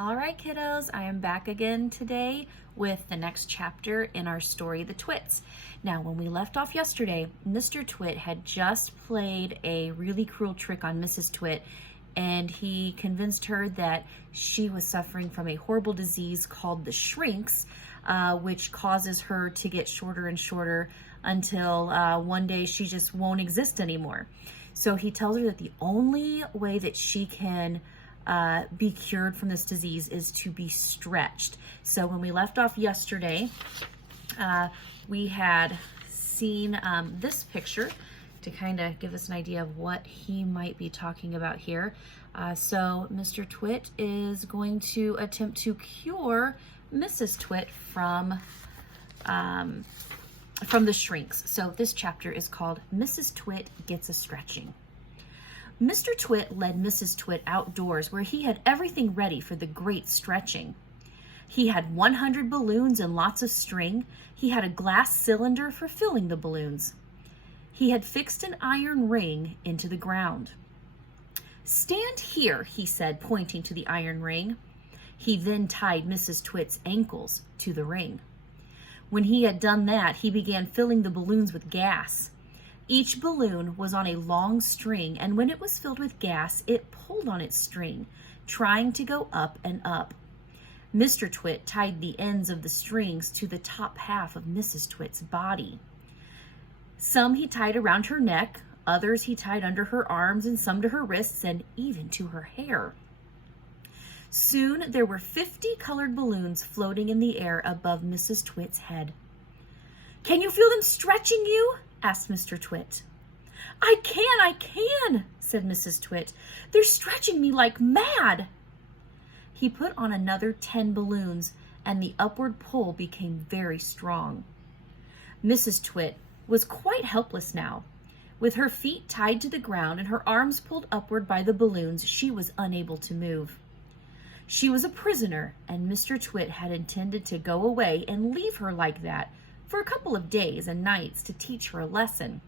All right, kiddos, I am back again today with the next chapter in our story, The Twits. Now, when we left off yesterday, Mr. Twit had just played a really cruel trick on Mrs. Twit, and he convinced her that she was suffering from a horrible disease called the shrinks, which causes her to get shorter and shorter until one day she just won't exist anymore. So he tells her that the only way that she can be cured from this disease is to be stretched. So when we left off yesterday, we had seen this picture to kind of give us an idea of what he might be talking about here. So Mr. Twit is going to attempt to cure Mrs. Twit from the shrinks. So this chapter is called Mrs. Twit Gets a Stretching. Mr. Twit led Mrs. Twit outdoors where he had everything ready for the great stretching. He had 100 balloons and lots of string. He had a glass cylinder for filling the balloons. He had fixed an iron ring into the ground. "Stand here," he said, pointing to the iron ring. He then tied Mrs. Twit's ankles to the ring. When he had done that, he began filling the balloons with gas. Each balloon was on a long string, and when it was filled with gas, it pulled on its string, trying to go up and up. Mr. Twit tied the ends of the strings to the top half of Mrs. Twit's body. Some he tied around her neck, others he tied under her arms, and some to her wrists, and even to her hair. Soon there were 50 colored balloons floating in the air above Mrs. Twit's head. "Can you feel them stretching you?" asked Mr. Twit. I can, said Mrs. Twit. "They're stretching me like mad." He put on another 10 balloons, and the upward pull became very strong. Mrs. Twit was quite helpless now. With her feet tied to the ground and her arms pulled upward by the balloons, she was unable to move. She was a prisoner, and Mr. Twit had intended to go away and leave her like that for a couple of days and nights to teach her a lesson.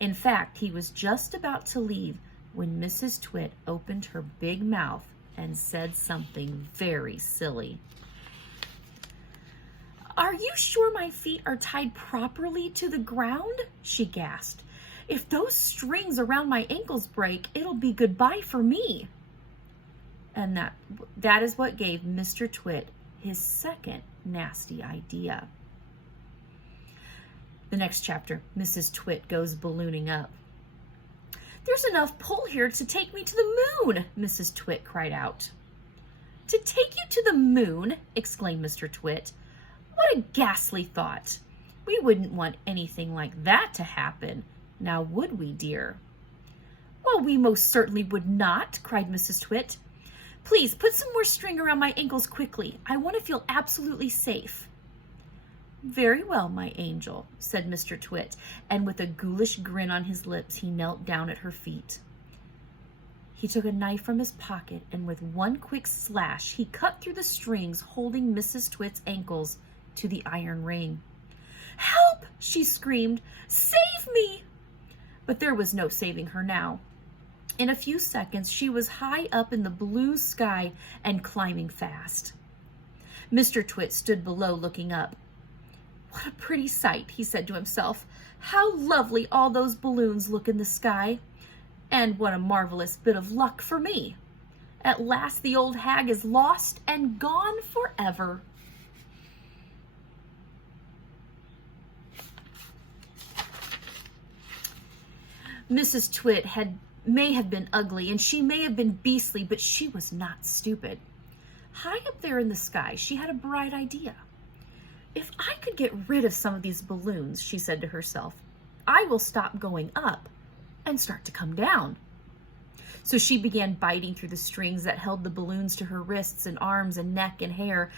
In fact, he was just about to leave when Mrs. Twit opened her big mouth and said something very silly. "Are you sure my feet are tied properly to the ground?" she gasped. "If those strings around my ankles break, it'll be goodbye for me." And that is what gave Mr. Twit his second nasty idea. The next chapter, Mrs. Twit goes ballooning up. "There's enough pull here to take me to the moon," Mrs. Twit cried out. "To take you to the moon?" exclaimed Mr. Twit. "What a ghastly thought. We wouldn't want anything like that to happen. Now would we, dear?" "Well, we most certainly would not," cried Mrs. Twit. "Please put some more string around my ankles quickly. I want to feel absolutely safe." "Very well, my angel," said Mr. Twit, and with a ghoulish grin on his lips, he knelt down at her feet. He took a knife from his pocket, and with one quick slash, he cut through the strings holding Mrs. Twit's ankles to the iron ring. "Help!" she screamed. "Save me!" But there was no saving her now. In a few seconds, she was high up in the blue sky and climbing fast. Mr. Twit stood below looking up. "What a pretty sight," he said to himself. "How lovely all those balloons look in the sky. And what a marvelous bit of luck for me. At last the old hag is lost and gone forever." Mrs. Twit may have been ugly and she may have been beastly, but she was not stupid. High up there in the sky, she had a bright idea. "If I could get rid of some of these balloons," she said to herself, "I will stop going up and start to come down." So she began biting through the strings that held the balloons to her wrists and arms and neck and hair,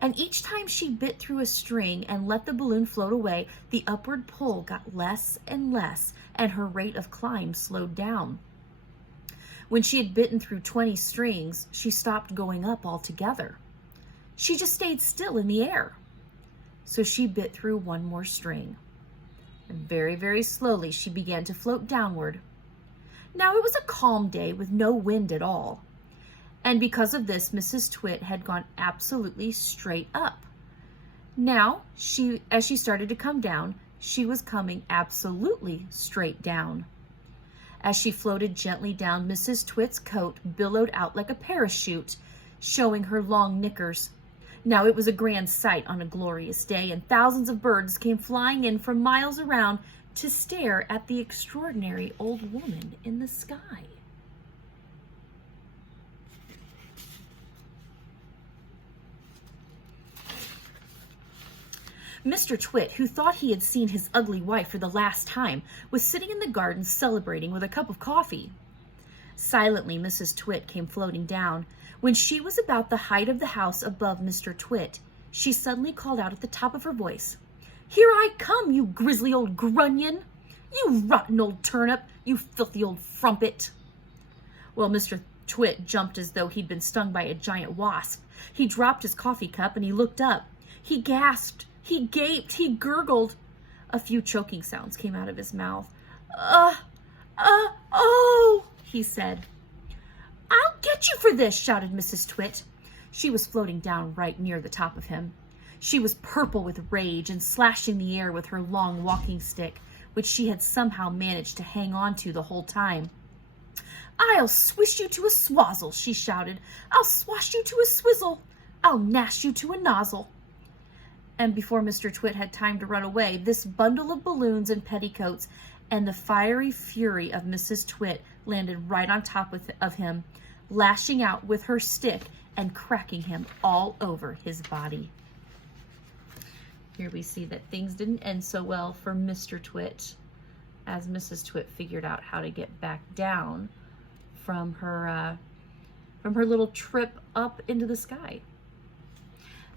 and each time she bit through a string and let the balloon float away, the upward pull got less and less, and her rate of climb slowed down. When she had bitten through 20 strings, she stopped going up altogether. She just stayed still in the air. So she bit through one more string. And very, very slowly she began to float downward. Now it was a calm day with no wind at all. And because of this, Mrs. Twit had gone absolutely straight up. Now, as she started to come down, she was coming absolutely straight down. As she floated gently down, Mrs. Twit's coat billowed out like a parachute, showing her long knickers. Now it was a grand sight on a glorious day, and thousands of birds came flying in from miles around to stare at the extraordinary old woman in the sky. Mr. Twit, who thought he had seen his ugly wife for the last time, was sitting in the garden celebrating with a cup of coffee. Silently, Mrs. Twit came floating down. When she was about the height of the house above Mr. Twit, she suddenly called out at the top of her voice, "Here I come, you grisly old grunion! You rotten old turnip! You filthy old frumpet!" Well, Mr. Twit jumped as though he'd been stung by a giant wasp. He dropped his coffee cup and he looked up. He gasped. He gaped, he gurgled. A few choking sounds came out of his mouth. Oh, he said. "I'll get you for this," shouted Mrs. Twit. She was floating down right near the top of him. She was purple with rage and slashing the air with her long walking stick, which she had somehow managed to hang on to the whole time. "I'll swish you to a swazzle," she shouted. "I'll swash you to a swizzle. I'll gnash you to a nozzle." And before Mr. Twit had time to run away, this bundle of balloons and petticoats and the fiery fury of Mrs. Twit landed right on top of him, lashing out with her stick and cracking him all over his body. Here we see that things didn't end so well for Mr. Twit, as Mrs. Twit figured out how to get back down from her little trip up into the sky.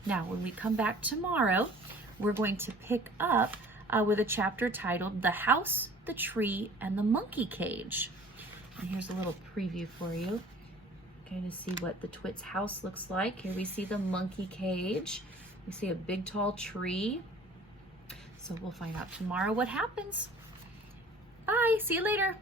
Now, when we come back tomorrow, we're going to pick up with a chapter titled "The House, the Tree, and the Monkey Cage." And here's a little preview for you. Kind of see what the Twits' house looks like. Here we see the monkey cage. We see a big tall tree. So we'll find out tomorrow what happens. Bye, see you later.